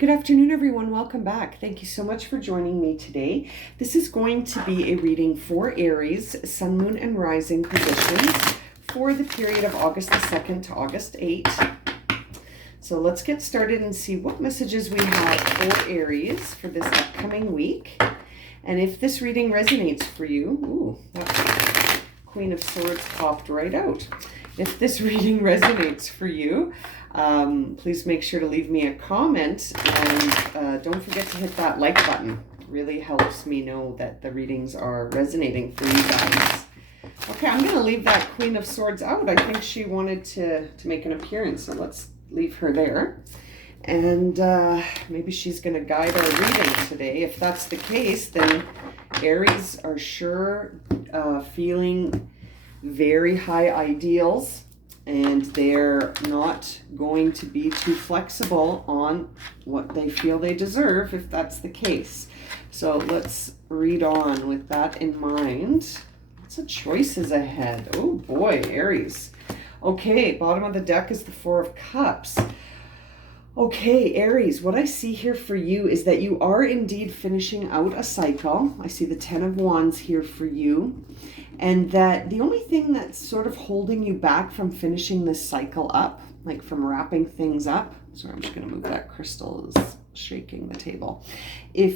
Good afternoon, everyone. Welcome back. Thank you so much for joining me today. This is going to be a reading for Aries, Sun, Moon, and Rising positions for the period of August the 2nd to August 8th. So let's get started and see what messages we have for Aries for this upcoming week. And if this reading resonates for you, that Queen of Swords popped right out. If this reading resonates for you, please make sure to leave me a comment, and don't forget to hit that like button. It really helps me know that the readings are resonating for you guys. Okay, I'm going to leave that Queen of Swords out. I think she wanted to make an appearance, so let's leave her there. And maybe she's going to guide our reading today. If that's the case, then Aries are sure feeling very high ideals, and they're not going to be too flexible on what they feel they deserve if that's the case. So let's read on with that in mind. Lots of choices ahead. Oh boy, Aries. Okay, bottom of the deck is the Four of Cups. Okay, Aries, what I see here for you is that you are indeed finishing out a cycle. I see the Ten of Wands here for you. And that the only thing that's sort of holding you back from finishing this cycle up, like from wrapping things up, sorry, I'm just going to move that crystal, is shaking the table. The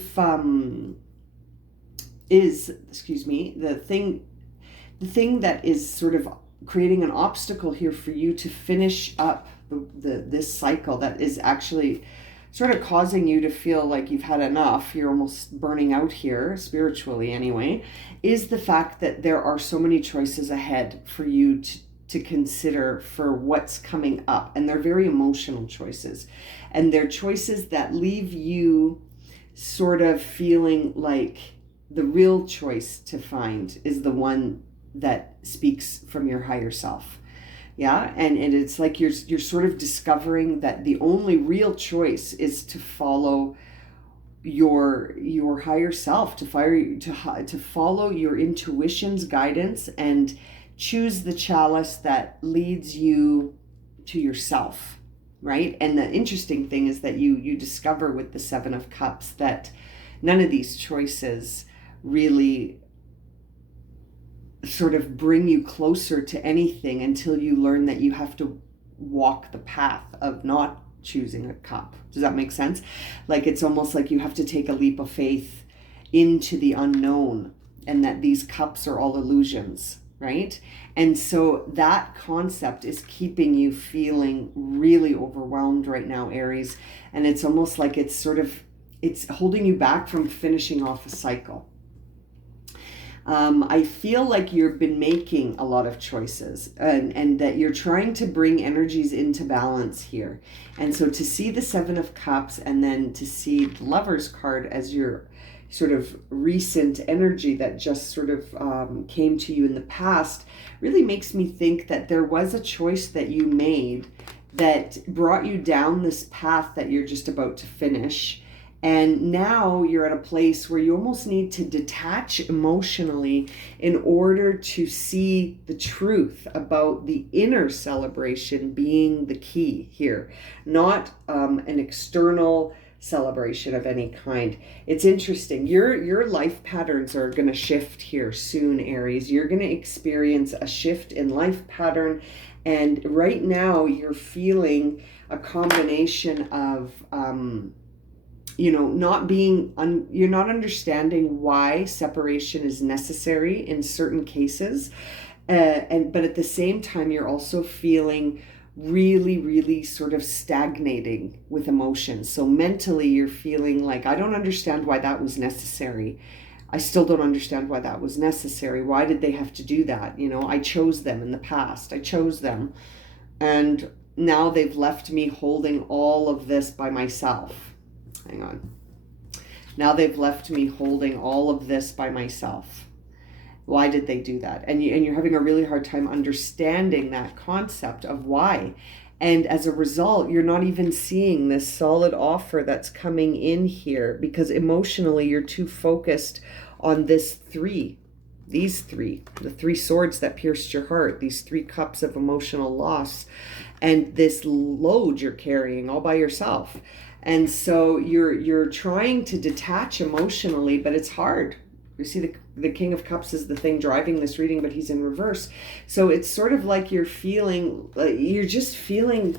thing that is sort of creating an obstacle here for you to finish up this cycle that is actually sort of causing you to feel like you've had enough, you're almost burning out here, spiritually anyway, is the fact that there are so many choices ahead for you to consider for what's coming up. And they're very emotional choices. And they're choices that leave you sort of feeling like the real choice to find is the one that speaks from your higher self. Yeah, and it's like you're sort of discovering that the only real choice is to follow your higher self, to follow your intuition's guidance and choose the chalice that leads you to yourself, right? And the interesting thing is that you discover with the Seven of Cups that none of these choices really sort of bring you closer to anything until you learn that you have to walk the path of not choosing a cup. Does that make sense? Like it's almost like you have to take a leap of faith into the unknown, and that these cups are all illusions, right? And so that concept is keeping you feeling really overwhelmed right now, Aries. And it's almost like it's holding you back from finishing off a cycle. I feel like you've been making a lot of choices, and that you're trying to bring energies into balance here. And so to see the Seven of Cups and then to see the Lover's card as your sort of recent energy that just sort of came to you in the past really makes me think that there was a choice that you made that brought you down this path that you're just about to finish. And now you're at a place where you almost need to detach emotionally in order to see the truth about the inner celebration being the key here, not an external celebration of any kind. It's interesting. Your life patterns are going to shift here soon, Aries. You're going to experience a shift in life pattern. And right now you're feeling a combination of you're not understanding why separation is necessary in certain cases, but at the same time you're also feeling really, really sort of stagnating with emotions. So mentally you're feeling like, I don't understand why that was necessary. I still don't understand why that was necessary. Why did they have to do that? I chose them in the past. I chose them, and now they've left me holding all of this by myself. Hang on. Now they've left me holding all of this by myself. Why did they do that? And you're having a really hard time understanding that concept of why. And as a result, you're not even seeing this solid offer that's coming in here because emotionally you're too focused on these three, the three swords that pierced your heart, these three cups of emotional loss, and this load you're carrying all by yourself. And so you're trying to detach emotionally, but it's hard. You see the King of Cups is the thing driving this reading, but he's in reverse. So it's sort of like you're just feeling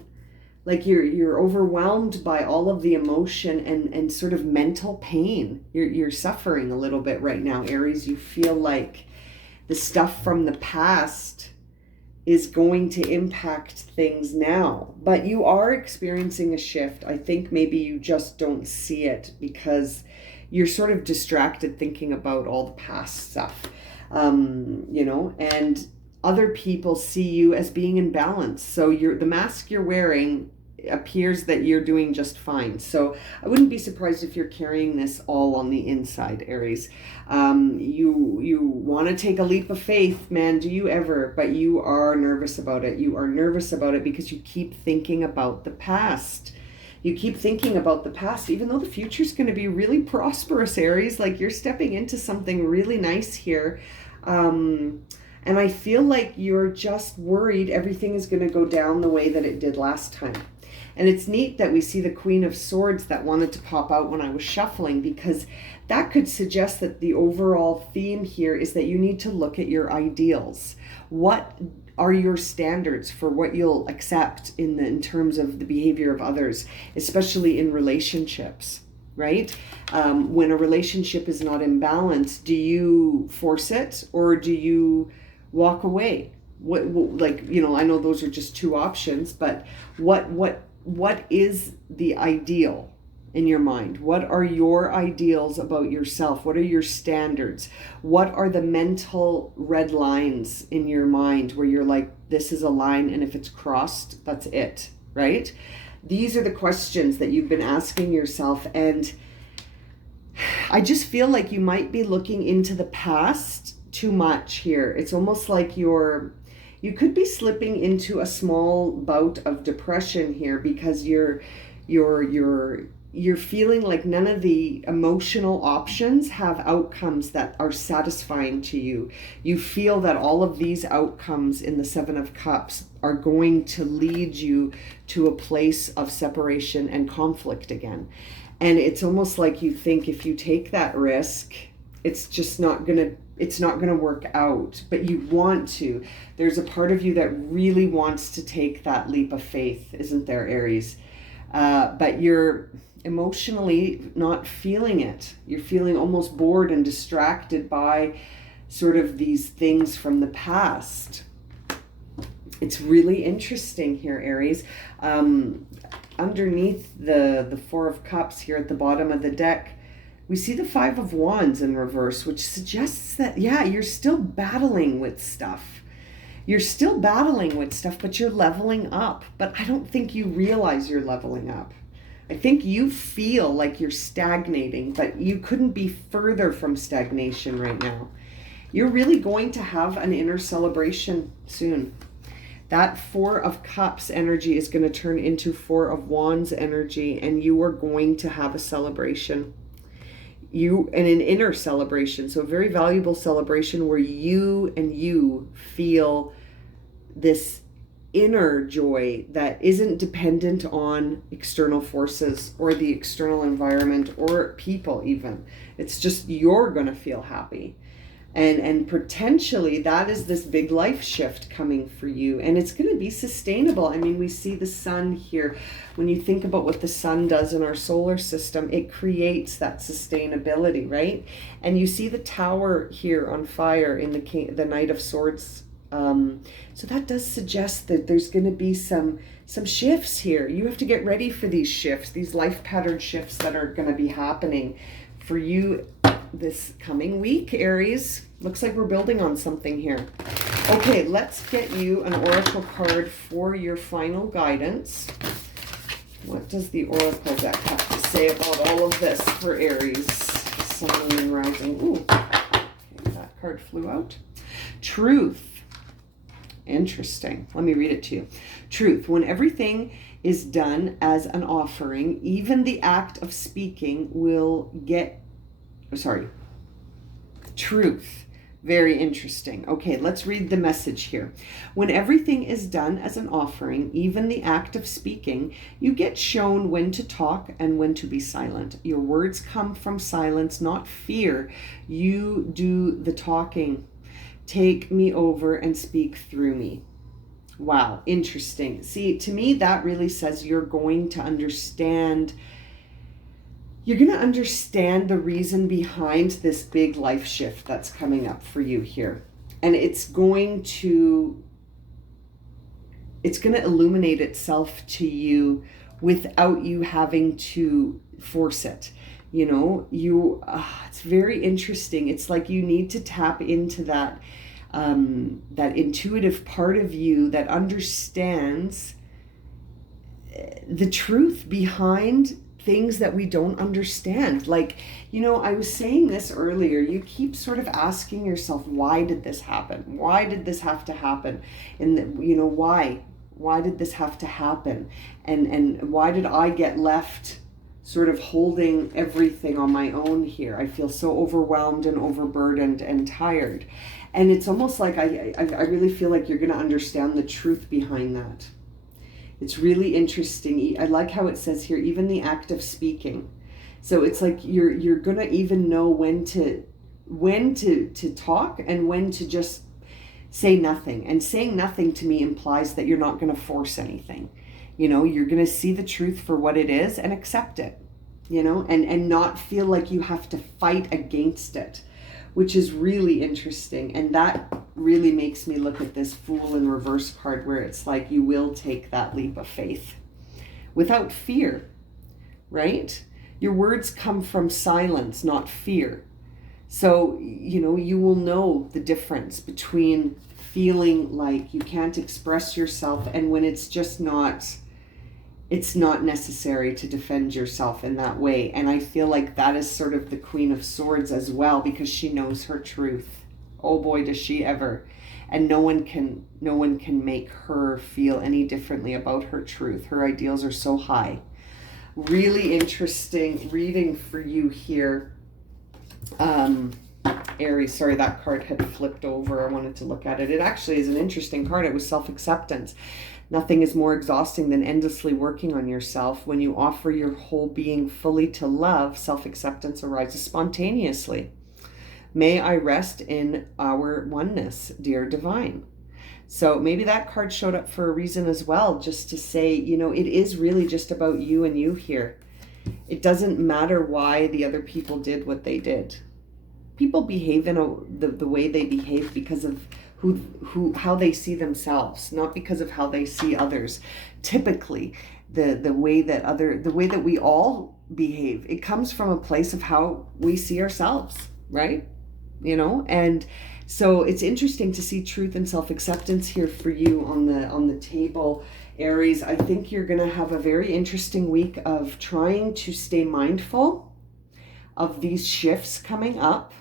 like you're overwhelmed by all of the emotion and sort of mental pain. You're suffering a little bit right now, Aries. You feel like the stuff from the past is going to impact things now, but you are experiencing a shift. I think maybe you just don't see it because you're sort of distracted thinking about all the past stuff, and other people see you as being in balance. So the mask you're wearing appears that you're doing just fine. So I wouldn't be surprised if you're carrying this all on the inside, Aries. You want to take a leap of faith, man. Do you ever? But you are nervous about it. You are nervous about it because you keep thinking about the past. You keep thinking about the past, even though the future is going to be really prosperous, Aries. Like you're stepping into something really nice here. And I feel like you're just worried everything is going to go down the way that it did last time. And it's neat that we see the Queen of Swords that wanted to pop out when I was shuffling, because that could suggest that the overall theme here is that you need to look at your ideals. What are your standards for what you'll accept in terms of the behavior of others, especially in relationships, right? When a relationship is not in balance, do you force it or do you walk away? I know those are just two options, but what is the ideal in your mind? What are your ideals about yourself? What are your standards? What are the mental red lines in your mind where you're like, this is a line, and if it's crossed, that's it, right? These are the questions that you've been asking yourself, and I just feel like you might be looking into the past too much here. It's almost like you could be slipping into a small bout of depression here because you're feeling like none of the emotional options have outcomes that are satisfying to you. You feel that all of these outcomes in the Seven of Cups are going to lead you to a place of separation and conflict again. And it's almost like you think if you take that risk, it's just not going to work out, but you want to. There's a part of you that really wants to take that leap of faith, isn't there, Aries? But you're emotionally not feeling it. You're feeling almost bored and distracted by sort of these things from the past. It's really interesting here, Aries. Underneath the Four of Cups here at the bottom of the deck, we see the Five of Wands in reverse, which suggests that, yeah, you're still battling with stuff. You're still battling with stuff, but you're leveling up. But I don't think you realize you're leveling up. I think you feel like you're stagnating, but you couldn't be further from stagnation right now. You're really going to have an inner celebration soon. That Four of Cups energy is going to turn into Four of Wands energy, and you are going to have a celebration. And an inner celebration, so a very valuable celebration where you feel this inner joy that isn't dependent on external forces or the external environment or people even. It's just you're going to feel happy. And potentially that is this big life shift coming for you, and it's going to be sustainable. I mean, we see the sun here. When you think about what the sun does in our solar system, it creates that sustainability, right? And you see the tower here on fire in the Knight of Swords. So that does suggest that there's going to be some shifts here. You have to get ready for these shifts, these life pattern shifts that are going to be happening for you this coming week, Aries. Looks like we're building on something here. Okay, let's get you an oracle card for your final guidance. What does the oracle deck have to say about all of this for Aries? Sun, Moon, Rising. Ooh, okay, that card flew out. Truth. Interesting. Let me read it to you. Truth. When everything is done as an offering, even the act of speaking will get... Truth. Very interesting. Okay, let's read the message here. When everything is done as an offering, even the act of speaking, you get shown when to talk and when to be silent. Your words come from silence, not fear. You do the talking. Take me over and speak through me. Wow, interesting. See, to me, that really says you're going to understand. You're going to understand the reason behind this big life shift that's coming up for you here. And it's going to illuminate itself to you without you having to force it. You know, it's very interesting. It's like you need to tap into that intuitive part of you that understands the truth behind things that we don't understand. Like, you know, I was saying this earlier, you keep sort of asking yourself, why did this happen? Why did this have to happen? And, you know, why did this have to happen? And why did I get left sort of holding everything on my own here? I feel so overwhelmed and overburdened and tired. And it's almost like I really feel like you're going to understand the truth behind that. It's really interesting. I like how it says here, even the act of speaking. So it's like you're going to even know when to talk and when to just say nothing. And saying nothing to me implies that you're not going to force anything. You know, you're going to see the truth for what it is and accept it, you know, and not feel like you have to fight against it, which is really interesting. And that really makes me look at this Fool in Reverse card, where it's like you will take that leap of faith without fear, right? Your words come from silence, not fear. So, you know, you will know the difference between feeling like you can't express yourself and when it's just not necessary to defend yourself in that way. And I feel like that is sort of the Queen of Swords as well, because she knows her truth. Oh boy, does she ever. And no one can make her feel any differently about her truth. Her ideals are so high. Really interesting reading for you here. Aries, sorry, that card had flipped over. I wanted to look at it. It actually is an interesting card. It was self-acceptance. Nothing is more exhausting than endlessly working on yourself. When you offer your whole being fully to love, self-acceptance arises spontaneously. May I rest in our oneness, dear divine. So maybe that card showed up for a reason as well, just to say, you know, it is really just about you and you here. It doesn't matter why the other people did what they did. People behave in the way they behave because of how they see themselves, not because of how they see others. Typically, the way that we all behave, it comes from a place of how we see ourselves, right? You know, and so it's interesting to see truth and self-acceptance here for you on the table, Aries. I think you're going to have a very interesting week of trying to stay mindful of these shifts coming up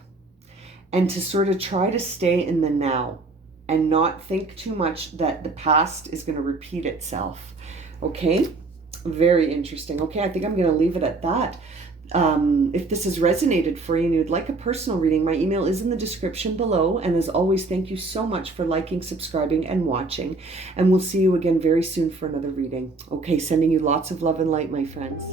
and to sort of try to stay in the now and not think too much that the past is going to repeat itself. Okay? Very interesting. Okay, I think I'm going to leave it at that. If this has resonated for you and you'd like a personal reading, my email is in the description below. And as always, thank you so much for liking, subscribing, and watching. And we'll see you again very soon for another reading. Okay, sending you lots of love and light, my friends.